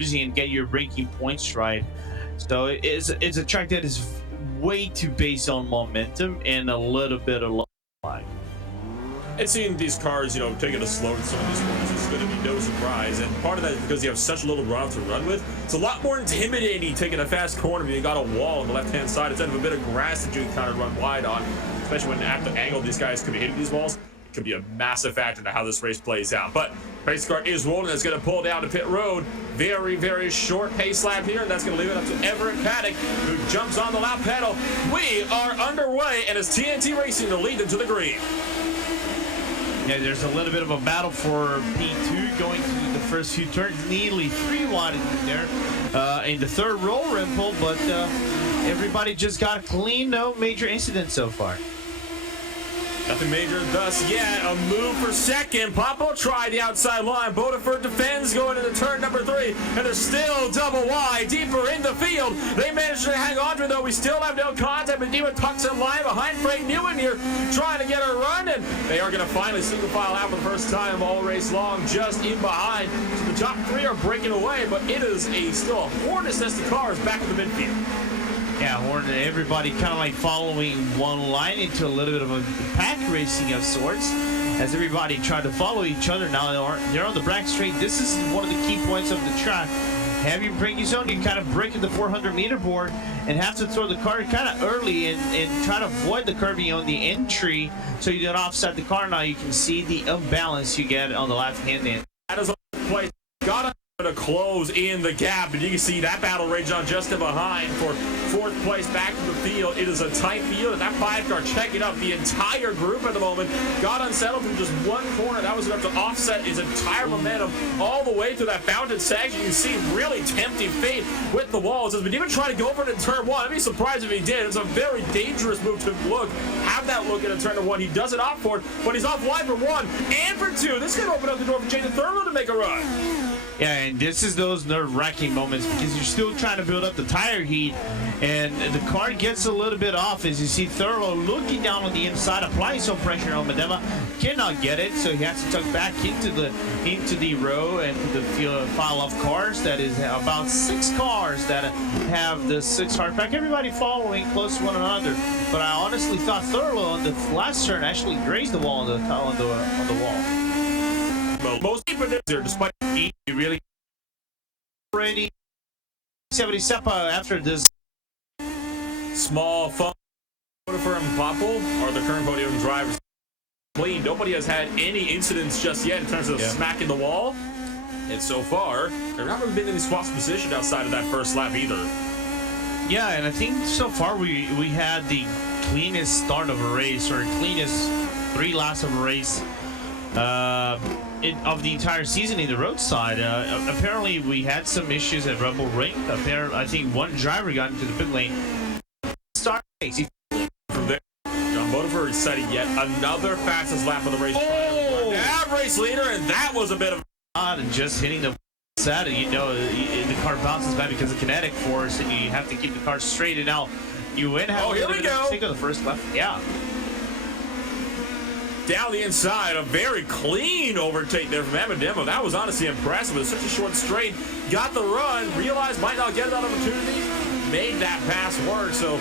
and get your braking points right. So it's a track that is way too based on momentum and a little bit of luck. And seeing these cars, taking it slow in some of these corners is going to be no surprise. And part of that is because you have such little ground to run with. It's a lot more intimidating taking a fast corner when you got a wall on the left-hand side instead of a bit of grass that you can kind of run wide on, especially when at the angle these guys could be hitting these walls. It could be a massive factor to how this race plays out. But race car is rolling. It's going to pull down to pit road. Very, very short pace lap here. And that's going to leave it up to Everett Paddock, who jumps on the lap pedal. We are underway, and it's TNT Racing to lead them to the green. Yeah, there's a little bit of a battle for P2 going through the first few turns. Nearly 3 wide in there in the third roll rimple, but everybody just got clean. No major incidents so far. Nothing major thus yet. A move for second. Popo tried the outside line. Bodeford defends going into turn number 3. And they're still double wide. Deeper in the field. They managed to hang on to it, though. We still have no contact. Medema tucks in line behind Frank Newen here, trying to get a run. And they are going to finally single file out for the first time all race long, just in behind. So the top 3 are breaking away, but it is still a hornet's nest of cars back in the midfield. Yeah, Hornet, everybody kind of like following one line into a little bit of a pack racing of sorts as everybody tried to follow each other. Now they're on the back straight. This is one of the key points of the track. Have your braking zone, you kind of break at the 400-meter board and have to throw the car kind of early and try to avoid the curving on the entry so you don't offset the car. Now you can see the imbalance you get on the left-hand end. That is a place. Got to close in the gap, and you can see that battle rage on just in behind for 4th place back to the field. It is a tight field, and that 5-car checking up the entire group at the moment. Got unsettled from just one corner. That was enough to offset his entire momentum all the way through that fountain section. You can see really tempting fate with the walls. As Medema tried to go for it in turn 1, I'd be surprised if he did. It's a very dangerous move to have that look at a turn 1. He doesn't opt for it, but he's off wide for 1 and for 2. This could open up the door for Jaden Thurlow to make a run. Yeah, and this is those nerve-wracking moments because you're still trying to build up the tire heat, and the car gets a little bit off as you see Thurlow looking down on the inside, applying some pressure on Medema. Cannot get it, so he has to tuck back into the row and the file of cars. That is about 6 cars that have the 6-car pack. Everybody following close to one another. But I honestly thought Thurlow on the last turn actually grazed the wall on the wall. Most people there, despite he really already 70 Sepa after this small fun for Popo are the current podium drivers. Clean. Nobody has had any incidents just yet in terms of smacking the wall. And so far, there have not been any swaps positioned outside of that first lap either. Yeah, and I think so far we had the cleanest start of a race, or cleanest 3 laps of a race of the entire season in the roadside. Apparently we had some issues at Rebel Ring. I think one driver got into the pit lane. Start race. From there, John Bodeford setting yet another fastest lap of the race. Oh! That race leader, and that was a bit of and just hitting the set, and the car bounces back because of kinetic force, and you have to keep the car straight. And now you win. Oh, here we go. Take on the first left. Yeah. Down the inside, a very clean overtake there from Medema. That was honestly impressive. It was such a short straight. Got the run, realized might not get that opportunity, made that pass work. So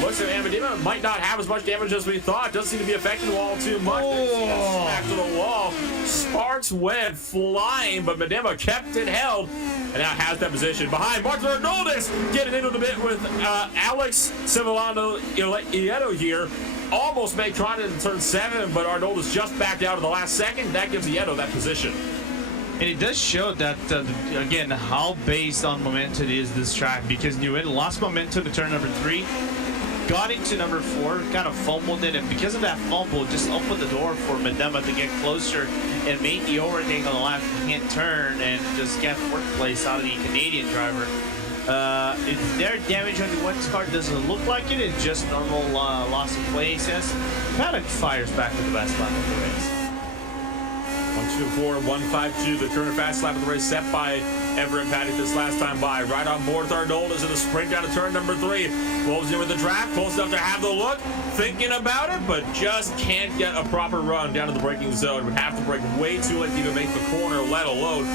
looks like Medema might not have as much damage as we thought. Doesn't seem to be affecting the wall too much. Back to the wall. Sparks went flying, but Medema kept it held, and now has that position behind Martin Arnoldas, getting into the bit with Alex Civilano Ieto here. Almost made trying to turn 7, but Arnoldas just backed out of the last second. That gives Ieto that position. And it does show that, again, how based on momentum it is this track, because Newen lost momentum to turn number 3, got into number 4, kind of fumbled it, and because of that fumble, just opened the door for Medema to get closer and made the overtake on the left-hand turn and just get 4th place out of the Canadian driver. It's their damage on the one's car doesn't look like it. It's just normal loss of place. Yes, Paddock fires back with the best lap of the race. 1-2-4, 1-5-2, the current fast lap of the race set by Everett Paddock this last time by. Right on board with Arnoldas in the sprint down to turn number 3. Closing in with the draft, close enough to have the look, thinking about it, but just can't get a proper run down to the braking zone. Would have to brake way too late to even make the corner, let alone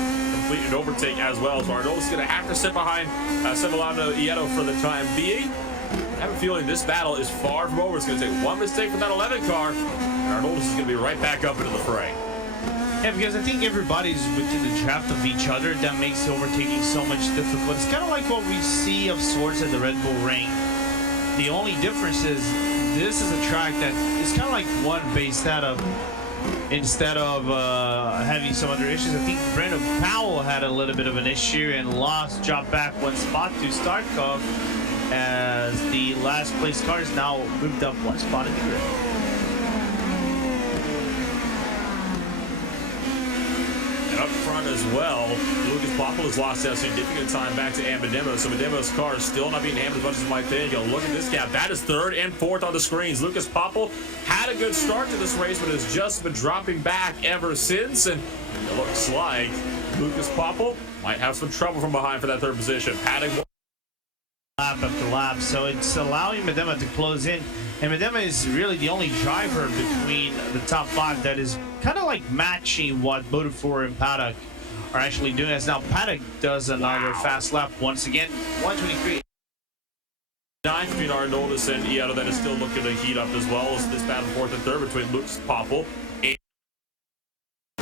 complete an overtake as well. So Arnold's going to have to sit behind Semolano Ieto for the time being. I have a feeling this battle is far from over. It's going to take one mistake from that 11 car, and Arnold is going to be right back up into the fray. Yeah, because I think everybody's within the draft of each other. That makes overtaking so much difficult. It's kind of like what we see of sorts at the Red Bull Ring. The only difference is this is a track that is kind of like one based out of, instead of having some other issues. I think Brandon Powell had a little bit of an issue and dropped back one spot to start off, as the last place cars now moved up one spot in the grid. And up front as well, Lucas Popple has lost that significant time back to Medema. So Medemo's car is still not being hammered as much as might think. Look at this gap. That is third and fourth on the screens. Lucas Popple had a good start to this race, but has just been dropping back ever since. And it looks like Lucas Popple might have some trouble from behind for that third position. Paddock lap after lap, so it's allowing Medema to close in, and Medema is really the only driver between the top five that is kind of like matching what Moto4 and Paddock are actually doing. As now Paddock does another fast lap once again, 123. Ninth between Arnoldus and Ieto, that is still looking to heat up as well as this battle fourth and third between Lucas Popple. And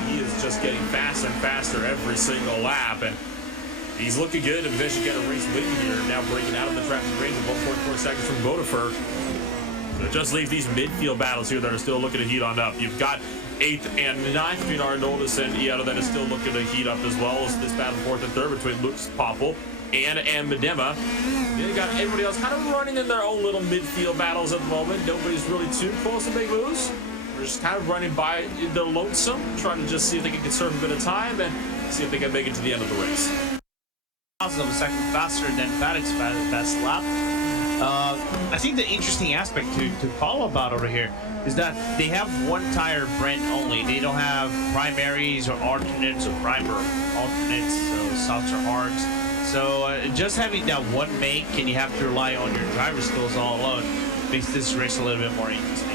he is just getting faster and faster every single lap, and he's looking good and eventually get a race win here. Now breaking out of the traffic range of 1.4 seconds from Moto4. So it just leaves these midfield battles here that are still looking to heat on up. You've got 8th and 9th between Arnoldus and Ieto that is still looking to heat up as well as this battle fourth and third between Lucas Popple and Medema. Then you got everybody else kind of running in their own little midfield battles at the moment. Nobody's really too close to big moves. They're just kind of running by their lonesome, trying to just see if they can conserve a bit of time and see if they can make it to the end of the race. Of a second faster than Paddock's best lap. I think the interesting aspect to follow about over here is that they have one tire brand only. They don't have primaries or alternates or primer alternates, so softs or hards. So just having that one make and you have to rely on your driver skills all alone makes this race a little bit more interesting.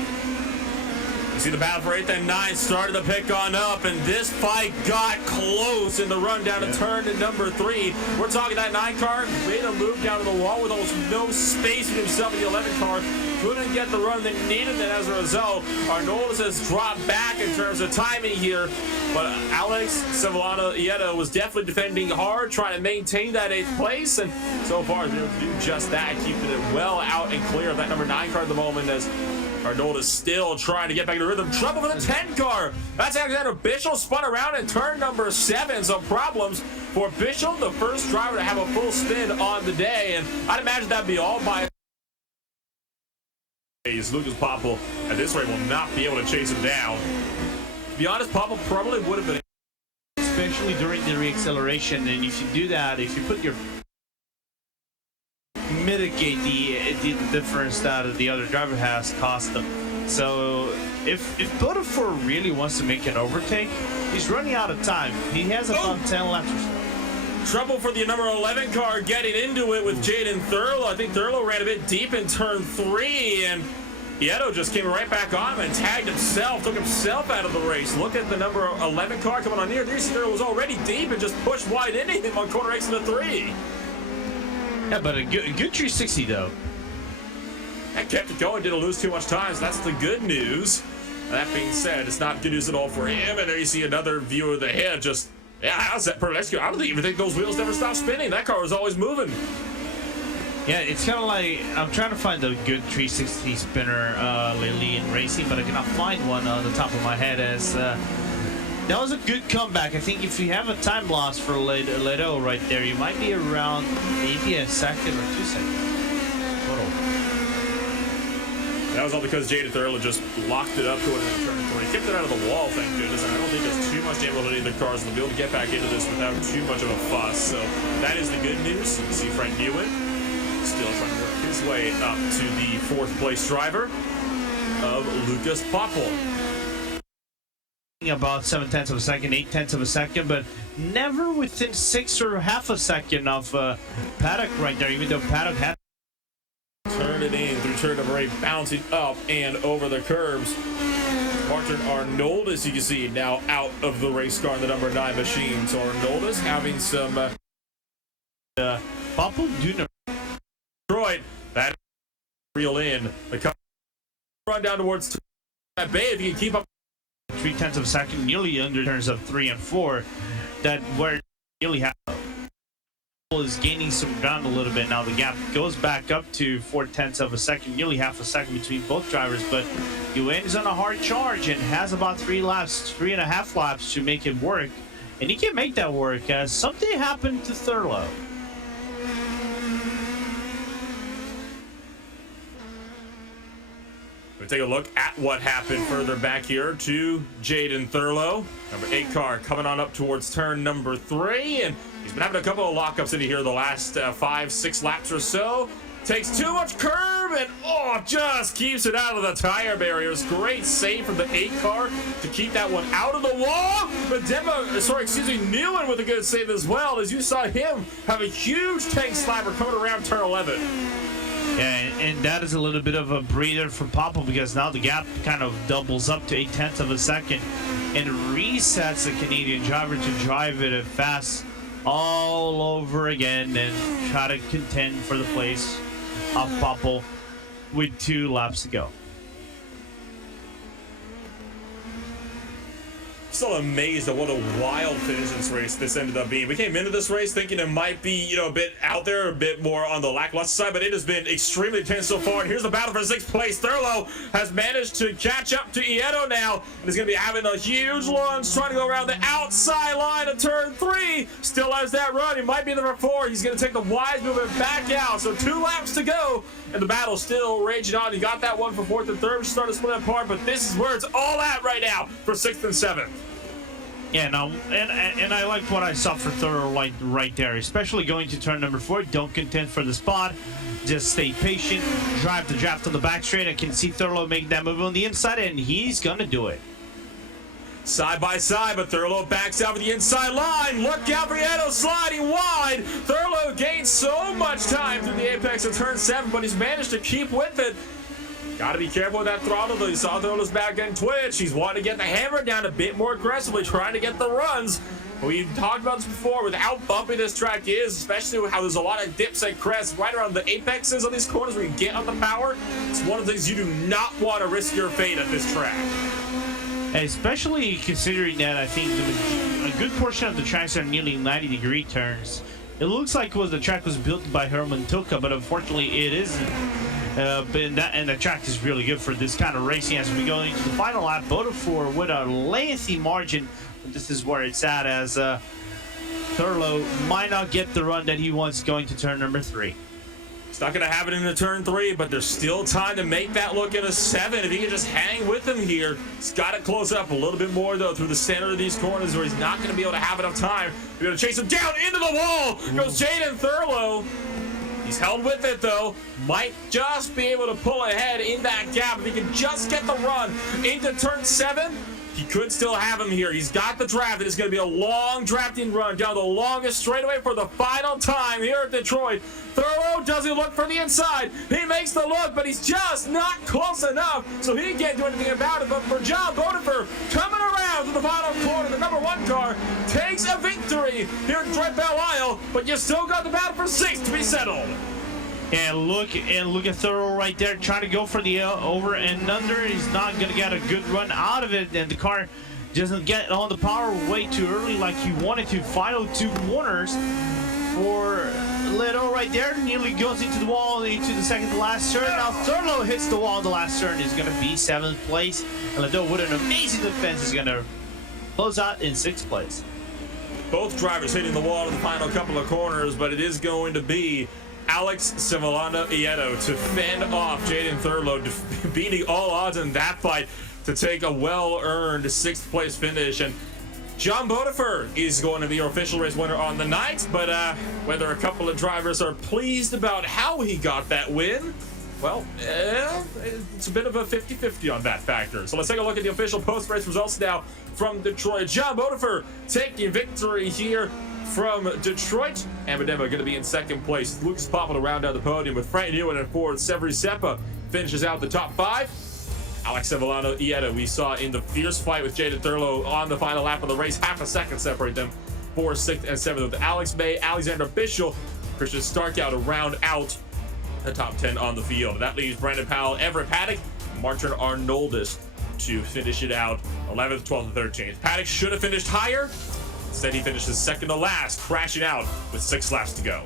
You see the battle for 8th and 9th started to pick on up, and this fight got close in the run down to turn to number 3. We're talking that 9 car made a move down to the wall with almost no space for himself in the 11 car. Couldn't get the run they needed, and as a result, Arnoldus has dropped back in terms of timing here. But Alex Semolano Ieto was definitely defending hard, trying to maintain that 8th place, and so far he's been able to do just that, keeping it well out and clear of that number 9 car at the moment, as Arnold is still trying to get back into rhythm. Trouble for the 10 car. That's Alexander Bischel, spun around in turn number 7. So problems for Bischel, the first driver to have a full spin on the day. And I'd imagine that'd be all by Lucas Popple at this rate will not be able to chase him down. To be honest, Popple probably would have been, especially during the reacceleration. And if you do that, if you put your mitigate the difference that the other driver has cost them. So if Moto4 really wants to make an overtake, he's running out of time. He has about 10 laps or so. Trouble for the number 11 car getting into it with Jaden Thurlow. I think Thurlow ran a bit deep in turn 3, and Ieto just came right back on him and tagged himself, took himself out of the race. Look at the number 11 car coming on near. There, Thurlow was already deep and just pushed wide into him on corner exit 3. Yeah, but a good 360 though. That kept it going, didn't lose too much time, so that's the good news. That being said, it's not good news at all for him, and there you see another view of the head. Just, yeah, how's that per rescue? I don't even think those wheels never stop spinning. That car was always moving. Yeah, it's kind of like, I'm trying to find a good 360 spinner lately in racing, but I cannot find one on the top of my head. As that was a good comeback. I think if you have a time loss for Leto right there, you might be around maybe a second or 2 seconds total. That was all because Jaden Thurlow just locked it up going into turn 20. He kept it out of the wall, thank goodness, and I don't think there's too much damage on any of the cars. They'll be able to get back into this without too much of a fuss. So that is the good news. You can see Frank Newen still trying to work his way up to the 4th place driver of Lucas Popple. About 7/10 of a second, 8/10 of a second, but never within 6 or half a second of Paddock right there, even though Paddock had turned it in through turn number 8, bouncing up and over the curbs. Martin Arnoldus, you can see, now out of the race car in the number 9 machine. So Arnoldus having some Popple Duna. Detroit, that reel in. The run down towards that bay if you can keep up. 0.3 of a second, nearly under turns of 3 and 4. That where nearly half is gaining some ground a little bit now. The gap goes back up to 0.4 of a second, nearly half a second between both drivers. But Yuen is on a hard charge and has about 3.5 laps to make it work, and he can make that work as something happened to Thurlow. We take a look at what happened further back here to Jaden Thurlow. Number 8 car coming on up towards turn number 3, and he's been having a couple of lockups into here the last 5-6 laps or so. Takes too much curb and just keeps it out of the tire barriers. Great save from the 8 car to keep that one out of the wall. But Newen with a good save as well, as you saw him have a huge tank slapper coming around turn 11. Yeah, and that is a little bit of a breather for Popple, because now the gap kind of doubles up to 0.8 of a second and resets the Canadian driver to drive it fast all over again and try to contend for the place of Popple with 2 laps to go. Still amazed at what a wild finish this race this ended up being. We came into this race thinking it might be, a bit out there, a bit more on the lackluster side, but it has been extremely intense so far. And here's the battle for 6th place. Thurlow has managed to catch up to Ieto now, and is going to be having a huge lunge trying to go around the outside line of turn 3. Still has that run. He might be number 4. He's going to take the wide movement back out. So 2 laps to go, and the battle still raging on. He got that one for 4th and 3rd, which started to split apart, but this is where it's all at right now for 6th and 7th. Yeah, no, and I like what I saw for Thurlow right there, especially going to turn number 4. Don't contend for the spot. Just stay patient. Drive the draft on the back straight. I can see Thurlow make that move on the inside, and he's going to do it. Side by side, but Thurlow backs out for the inside line. Look out for Ieto sliding wide. Thurlow gains so much time through the apex of turn 7, but he's managed to keep with it. Got to be careful with that throttle, though. You saw Thurlow's back end twitch. He's wanting to get the hammer down a bit more aggressively, trying to get the runs. We've talked about this before with how bumpy this track is, especially with how there's a lot of dips and crests right around the apexes of these corners where you get on the power. It's one of the things you do not want to risk your fate at this track. Especially considering that I think a good portion of the tracks are nearly 90-degree turns. It looks like the track was built by Herman Tilke, but unfortunately it isn't. And the track is really good for this kind of racing as we go into the final lap. Voted for with a lengthy margin. But this is where it's at, as Thurlow might not get the run that he wants going to turn number 3. He's not going to have it into turn 3, but there's still time to make that look in a 7. If he can just hang with him here, he's got to close it up a little bit more, though, through the center of these corners where he's not going to be able to have enough time. We're going to chase him down into the wall. Goes Jaden Thurlow. He's held with it, though. Might just be able to pull ahead in that gap. If he can just get the run into turn 7, he could still have him here. He's got the draft. It is going to be a long drafting run down the longest straightaway for the final time here at Detroit. Thurlow doesn't look for the inside. He makes the look, but he's just not close enough, so he can't do anything about it. But for John Bodefer, coming around to the final corner, the number 1 car takes a victory here at Detroit Belle Isle, but you still got the battle for 6th to be settled. And look at Thurlow right there, trying to go for the over and under. He's not going to get a good run out of it, and the car doesn't get on the power way too early like he wanted to. Final 2 corners for Leto right there, nearly goes into the wall into the second to last turn. Now Thurlow hits the wall the last turn, is going to be 7th place, and Leto with an amazing defense is going to close out in 6th place. Both drivers hitting the wall in the final couple of corners, but it is going to be Alex Sivalanda Ieto to fend off Jaden Thurlow, beating all odds in that fight to take a well-earned 6th place finish. And John Bodefer is going to be our official race winner on the night, but whether a couple of drivers are pleased about how he got that win, well, it's a bit of a 50-50 on that factor. So let's take a look at the official post-race results now from Detroit. John Bodefer taking victory here from Detroit. Amadema going to be in 2nd place. Lucas Popple to round out the podium with Frank Newen in 4th. Severi Seppa finishes out the top 5. Alex Sevillano Ieta, we saw in the fierce fight with Jaden Thurlow on the final lap of the race. Half a second separate them for 6th and 7th, with Alex May, Alexander Bishel, Christian Starkow to round out the top 10 on the field. That leaves Brandon Powell, Everett Paddock, Martin Arnoldus to finish it out 11th, 12th, and 13th. Paddock should have finished higher. Instead, he finishes second to last, crashing out with 6 laps to go.